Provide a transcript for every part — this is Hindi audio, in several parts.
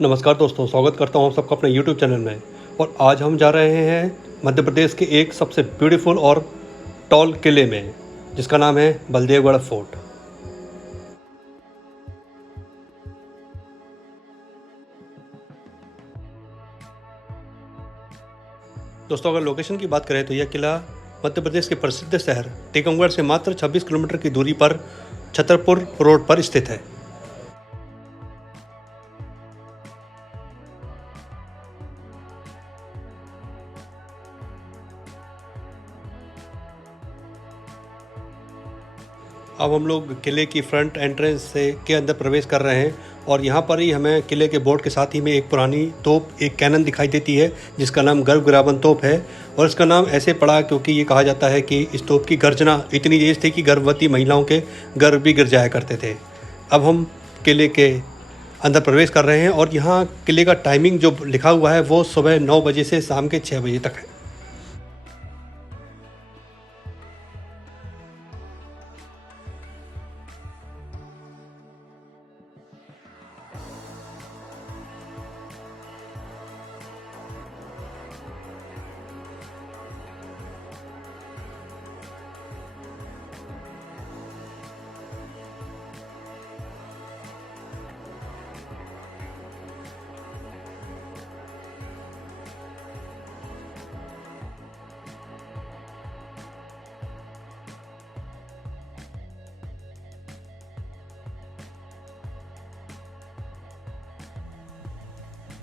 नमस्कार दोस्तों, स्वागत करता हूँ आप सबका अपने YouTube चैनल में। और आज हम जा रहे हैं मध्य प्रदेश के एक सबसे ब्यूटीफुल और टॉल किले में, जिसका नाम है बलदेवगढ़ फोर्ट। दोस्तों, अगर लोकेशन की बात करें तो यह किला मध्य प्रदेश के प्रसिद्ध शहर टीकमगढ़ से मात्र 26 किलोमीटर की दूरी पर छतरपुर रोड पर स्थित है। अब हम लोग किले की फ्रंट एंट्रेंस से के अंदर प्रवेश कर रहे हैं और यहाँ पर ही हमें किले के बोर्ड के साथ ही में एक पुरानी तोप, एक कैनन दिखाई देती है, जिसका नाम गर्भगृहावन तोप है। और इसका नाम ऐसे पड़ा क्योंकि ये कहा जाता है कि इस तोप की गर्जना इतनी तेज थी कि गर्भवती महिलाओं के गर्भ भी गिर जाया करते थे। अब हम किले के अंदर प्रवेश कर रहे हैं और यहाँ किले का टाइमिंग जो लिखा हुआ है वो सुबह 9 बजे से शाम के 6 बजे तक है।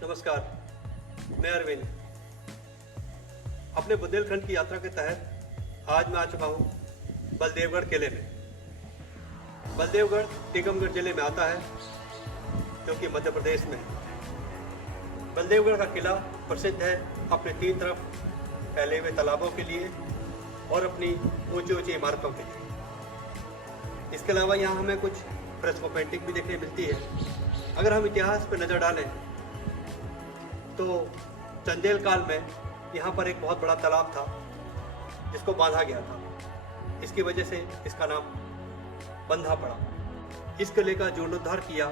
नमस्कार, मैं अरविंद। अपने बुंदेलखंड की यात्रा के तहत आज मैं आ चुका हूँ बलदेवगढ़ किले में। बलदेवगढ़ टीकमगढ़ जिले में आता है, जो कि मध्य प्रदेश में है। बलदेवगढ़ का किला प्रसिद्ध है अपने 3 तरफ फैले हुए तालाबों के लिए और अपनी ऊंची ऊंची इमारतों के लिए। इसके अलावा यहाँ हमें कुछ फ्रेस्को पेंटिंग भी देखने मिलती है। अगर हम इतिहास पर नज़र डालें तो चंदेल काल में यहाँ पर एक बहुत बड़ा तालाब था जिसको बांधा गया था। इसकी वजह से इसका नाम बंधा पड़ा। इस किले का जीर्णोद्धार किया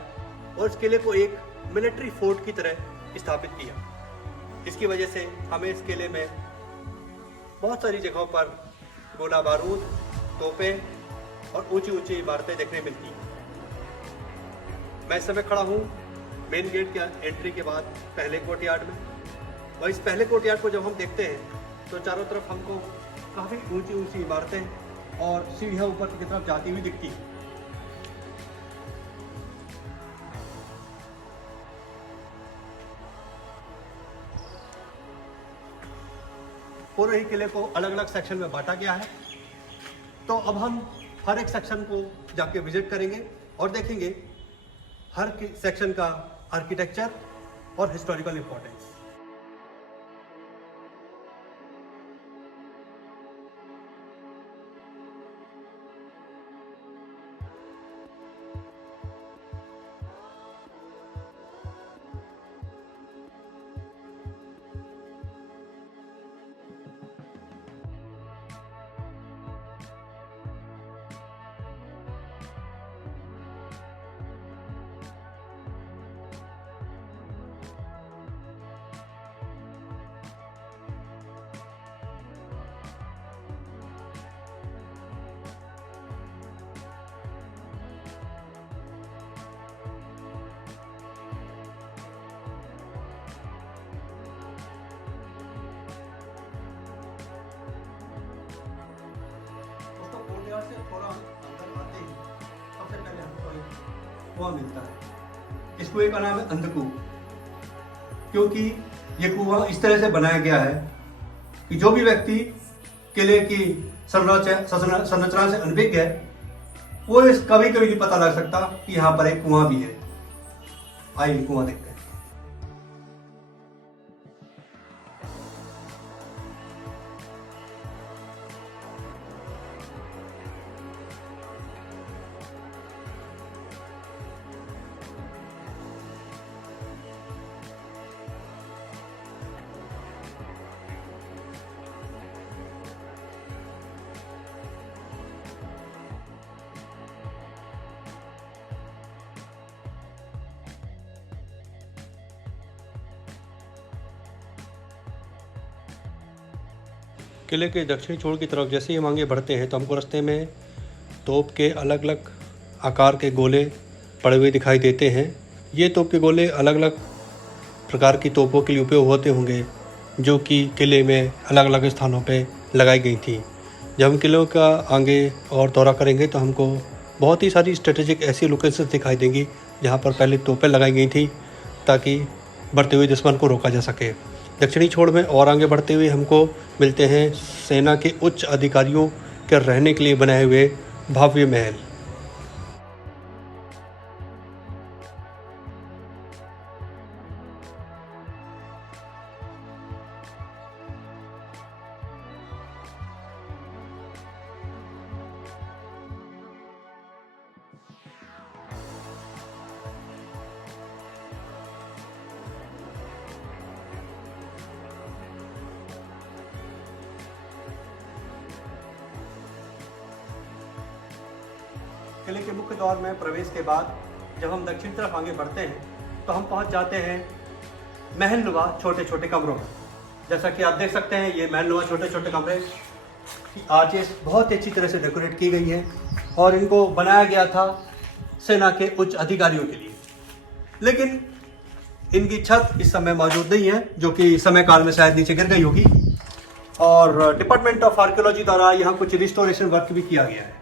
और इस किले को एक मिलिट्री फोर्ट की तरह स्थापित किया। इसकी वजह से हमें इस किले में बहुत सारी जगहों पर गोला बारूद, तोपें और ऊंची ऊंची इमारतें देखने मिलती हैं। मैं इस समय खड़ा हूँ मेन गेट के एंट्री के बाद पहले कोर्टयार्ड में। और इस पहले कोर्टयार्ड को जब हम देखते हैं तो चारों तरफ हमको काफ़ी ऊंची ऊंची इमारतें और सीढ़ियाँ ऊपर की तरफ जाती हुई दिखती हैं। पूरे ही किले को अलग अलग सेक्शन में बांटा गया है। तो अब हम हर एक सेक्शन को जाके विजिट करेंगे और देखेंगे हर सेक्शन का आर्किटेक्चर और हिस्टोरिकल इंपॉर्टेंस। से थोड़ा अंदर आते ही सबसे पहले हमको एक कुआं मिलता है। इस कुएं का नाम है अंधकूप, क्योंकि ये कुआं इस तरह से बनाया गया है कि जो भी व्यक्ति किले की संरचना से अनभिज्ञ है वो इस कभी कभी नहीं पता लग सकता कि यहाँ पर एक कुआं भी है। आइए कुआं देखते हैं। किले के दक्षिणी छोर की तरफ जैसे ही हम आगे बढ़ते हैं तो हमको रास्ते में तोप के अलग अलग आकार के गोले पड़े हुए दिखाई देते हैं। ये तोप के गोले अलग अलग प्रकार की तोपों के लिए उपयोग होते होंगे, जो कि किले में अलग अलग स्थानों पे लगाई गई थी। जब हम किलों का आगे और दौरा करेंगे तो हमको बहुत ही सारी स्ट्रेटेजिक ऐसी लोकेशन दिखाई देंगी जहाँ पर पहले तोपें लगाई गई थी ताकि बढ़ते हुए दुश्मन को रोका जा सके। दक्षिणी छोर में और आगे बढ़ते हुए हमको मिलते हैं सेना के उच्च अधिकारियों के रहने के लिए बनाए हुए भव्य महल। किले के मुख्य द्वार में प्रवेश के बाद जब हम दक्षिण तरफ आगे बढ़ते हैं तो हम पहुंच जाते हैं महलनुमा छोटे छोटे कमरों में। जैसा कि आप देख सकते हैं, ये महलनुमा छोटे छोटे कमरे की आर्चेस बहुत ही अच्छी तरह से डेकोरेट की गई है और इनको बनाया गया था सेना के उच्च अधिकारियों के लिए। लेकिन इनकी छत इस समय मौजूद नहीं है, जो कि समय काल में शायद नीचे गिर गई होगी। और डिपार्टमेंट ऑफ आर्कियोलॉजी द्वारा यहाँ कुछ रिस्टोरेशन वर्क भी किया गया है।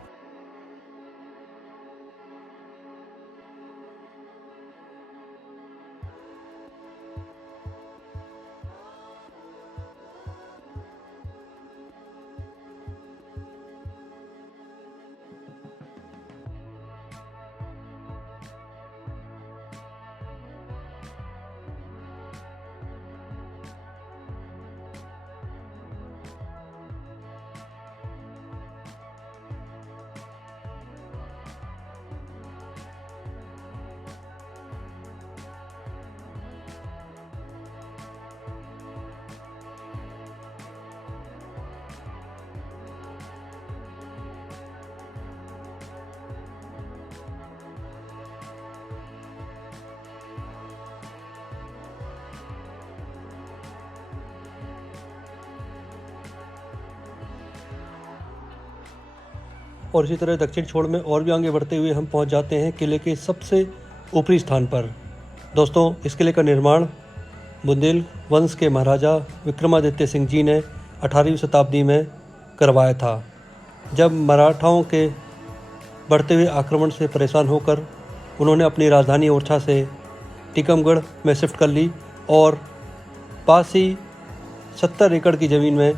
और इसी तरह दक्षिण छोर में और भी आगे बढ़ते हुए हम पहुंच जाते हैं किले के सबसे ऊपरी स्थान पर। दोस्तों, इस किले का निर्माण बुंदेल वंश के महाराजा विक्रमादित्य सिंह जी ने 18वीं शताब्दी में करवाया था, जब मराठाओं के बढ़ते हुए आक्रमण से परेशान होकर उन्होंने अपनी राजधानी ओरछा से टीकमगढ़ में शिफ्ट कर ली और पास ही 70 एकड़ की ज़मीन में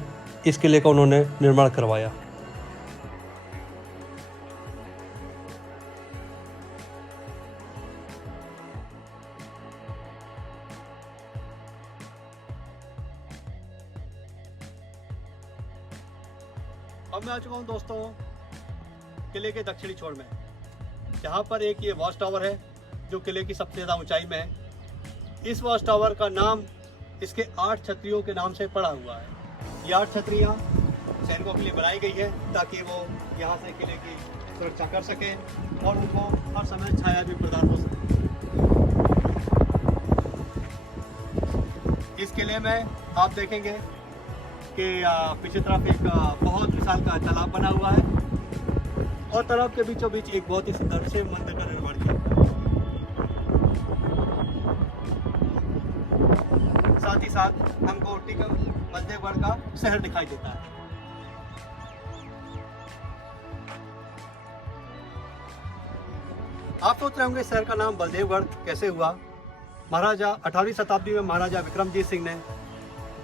इस किले का उन्होंने निर्माण करवाया। अब मैं आ चुका हूँ दोस्तों किले के दक्षिणी छोर में, जहाँ पर एक ये वॉच टावर है जो किले की सबसे ज़्यादा ऊंचाई में है। इस वॉच टावर का नाम इसके 8 छतरियों के नाम से पड़ा हुआ है। ये 8 छतरियाँ सैनिकों के लिए बनाई गई है ताकि वो यहाँ से किले की सुरक्षा कर सकें और उनको हर समय छाया भी प्रदान हो सके। इस किले में आप देखेंगे कि पीछे तरफ एक बहुत विशाल का तालाब बना हुआ है और तालाब के बीचों बीच एक बहुत ही सुंदर शिव मंदिर का निर्माण किया गया है। साथ ही साथ हमको बलदेवगढ़ का शहर दिखाई देता है। आप सोच रहे होंगे शहर का नाम बलदेवगढ़ कैसे हुआ। महाराजा 18वीं शताब्दी में महाराजा विक्रमजीत सिंह ने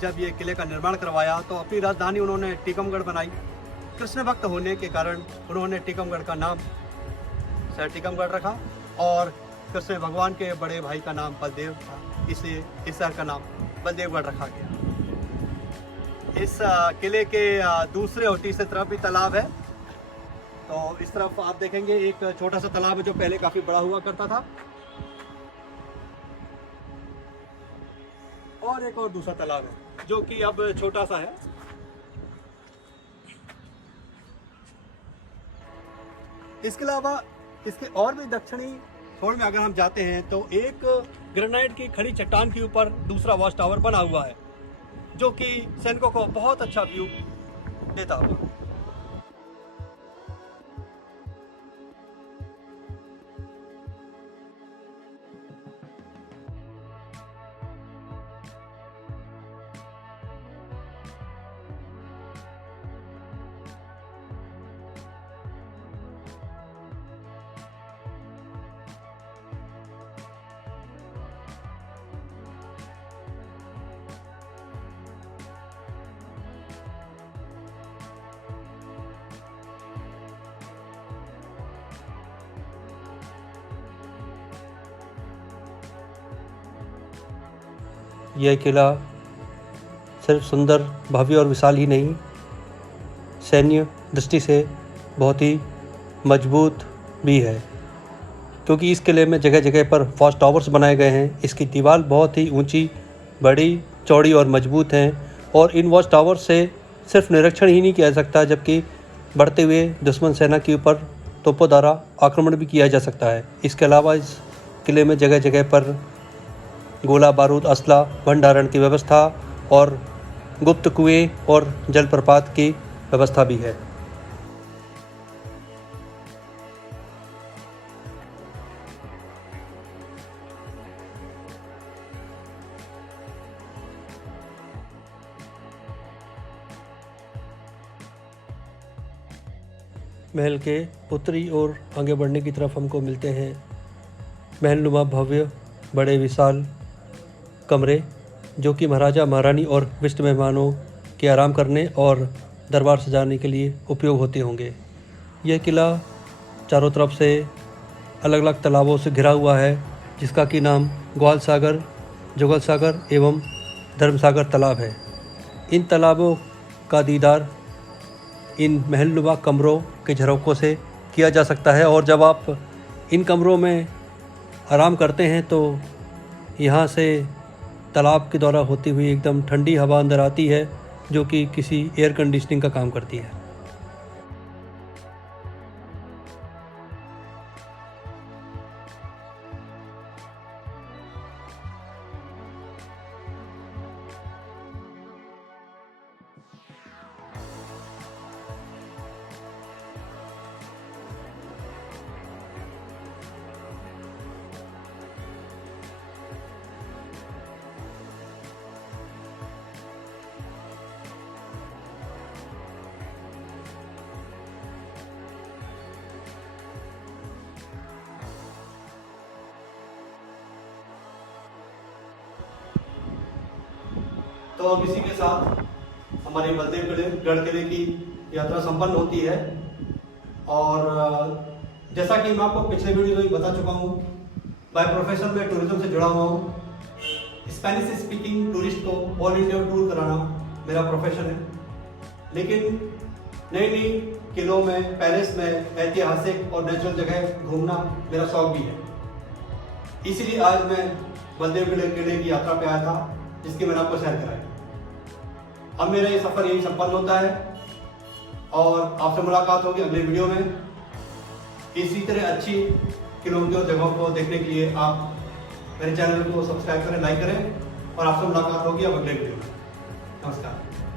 जब ये किले का निर्माण करवाया तो अपनी राजधानी उन्होंने टीकमगढ़ बनाई। कृष्ण भक्त होने के कारण उन्होंने टीकमगढ़ का नाम शहर टीकमगढ़ रखा और कृष्ण भगवान के बड़े भाई का नाम बलदेव था, इसलिए इस शहर का नाम बलदेवगढ़ रखा गया। इस किले के दूसरे और तीसरे तरफ भी तालाब है। तो इस तरफ आप देखेंगे एक छोटा सा तालाब है जो पहले काफी बड़ा हुआ करता था और एक और दूसरा तालाब है जो कि अब छोटा सा है। इसके अलावा इसके और भी दक्षिणी छोर में अगर हम जाते हैं तो एक ग्रेनाइट की खड़ी चट्टान के ऊपर दूसरा वॉच टावर बना हुआ है जो कि सैनिकों को बहुत अच्छा व्यू देता हुआ। यह किला सिर्फ सुंदर, भव्य और विशाल ही नहीं, सैन्य दृष्टि से बहुत ही मजबूत भी है, क्योंकि इस किले में जगह जगह पर वॉच टावर्स बनाए गए हैं। इसकी दीवार बहुत ही ऊंची, बड़ी, चौड़ी और मजबूत हैं और इन वॉच टावर्स से सिर्फ निरीक्षण ही नहीं किया जा सकता, जबकि बढ़ते हुए दुश्मन सेना के ऊपर तोपों द्वारा आक्रमण भी किया जा सकता है। इसके अलावा इस किले में जगह जगह पर गोला बारूद, असला भंडारण की व्यवस्था और गुप्त कुएं और जलप्रपात की व्यवस्था भी है। महल के उत्तरी ओर आगे बढ़ने की तरफ हमको मिलते हैं महलनुमा भव्य, बड़े विशाल कमरे, जो कि महाराजा, महारानी और विशिष्ट मेहमानों के आराम करने और दरबार सजाने के लिए उपयोग होते होंगे। यह किला चारों तरफ से अलग अलग तालाबों से घिरा हुआ है, जिसका कि नाम ग्वाल सागर, जुगल सागर एवं धर्मसागर तालाब है। इन तालाबों का दीदार इन महलनुमा कमरों के झरोकों से किया जा सकता है और जब आप इन कमरों में आराम करते हैं तो यहाँ से तालाब के द्वारा होती हुई एकदम ठंडी हवा अंदर आती है, जो कि किसी एयर कंडीशनिंग का काम करती है। तो अब इसी के साथ हमारी बलदेवगढ़ किले की यात्रा संपन्न होती है। और जैसा कि मैं आपको पिछले वीडियो में बता चुका हूँ, बाय प्रोफेशन में टूरिज्म से जुड़ा हुआ हूँ। स्पेनिश स्पीकिंग टूरिस्ट को ऑल इंडिया टूर कराना मेरा प्रोफेशन है, लेकिन नई नई किलों में, पैलेस में, ऐतिहासिक और नेचुरल जगह घूमना मेरा शौक भी है। इसीलिए आज मैं बलदेवगढ़ किले की यात्रा पे आया था, जिसकी मैंने आपको शेयर कराई। अब मेरा ये सफ़र यही संपन्न होता है और आपसे मुलाकात होगी अगले वीडियो में। इसी तरह अच्छी किलों की जगहों को देखने के लिए आप मेरे चैनल को सब्सक्राइब करें, लाइक करें और आपसे मुलाकात होगी अब अगले वीडियो में। नमस्कार।